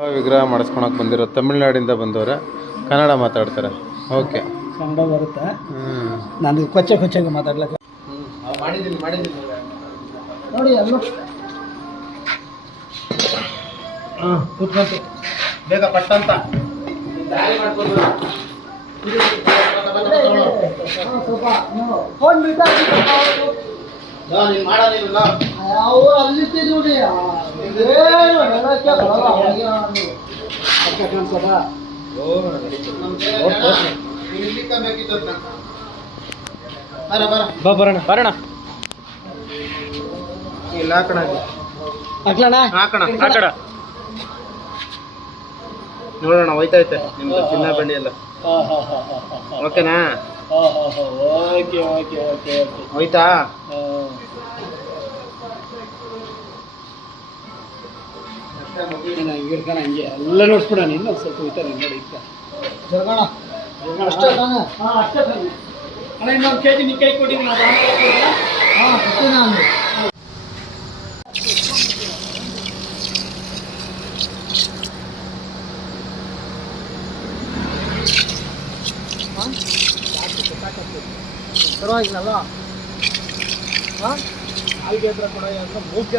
ವಿಗ್ರಹ ಮಾಡಿಸ್ಕೊಳಕ್ಕೆ ಬಂದಿರೋ ತಮಿಳ್ನಾಡಿಂದ ಬಂದವ್ರೆ, ಕನ್ನಡ ಮಾತಾಡ್ತಾರೆ. ಓಕೆ, ಕನ್ನಡ ಬರುತ್ತೆ. ನನಗೆ ಕೊಚ್ಚೆ ಮಾತಾಡ್ಲಿಕ್ಕೆ ನೋಡಿ ಅಲ್ಲೂ ಕೂತ್ಕೊಂತು ಬೇಗ ಪಟ್ಟಂತ ಸ್ವಲ್ಪ ಫೋನ್ ಬಿಟ್ಟ ಯಾವ ಅಲ್ಲಿತ್ತು ನೋಡಿ ಬರೋಣ ಇಲ್ಲ ಹಾಕೋಣ ನೋಡೋಣ. ಹೋಯ್ತೈತೆ ನಿಮ್ದು ಚಿನ್ನ ಬೆಳ್ಳಿ ಎಲ್ಲ. ಓಕೆನಾ? ಓಕೆ ಓಕೆ ಓಕೆ ಹೋಯ್ತಾ? ಹಿಡ್ಕಣ ಹಂಗೆ ಎಲ್ಲ ನೋಡ್ಸ್ಬಿಡ ನೀನು ಸ್ವಲ್ಪ ಹೋಯ್ತಾರೆ ನೋಡಿ ಇಕ್ಕ ಜರ್ಗಣ ಅಷ್ಟೇ ತಾನೆ? ಹಾಂ ಅಷ್ಟೇ ತಾನೆ ಅಣ್ಣ. ಇನ್ನೊಂದು ಕೆ ಜಿ ನೀವು ಕೈ ಕೊಡಿ. ಹಾಂ ಕೊಡ್ತೀನಿ ನಾನು. ಪರವಾಗಿಲ್ಲಲ್ಲ. ಹಾಂ ನಾಲ್ಗೆ ಹತ್ರ ಕೊಡ ಮೂಗ್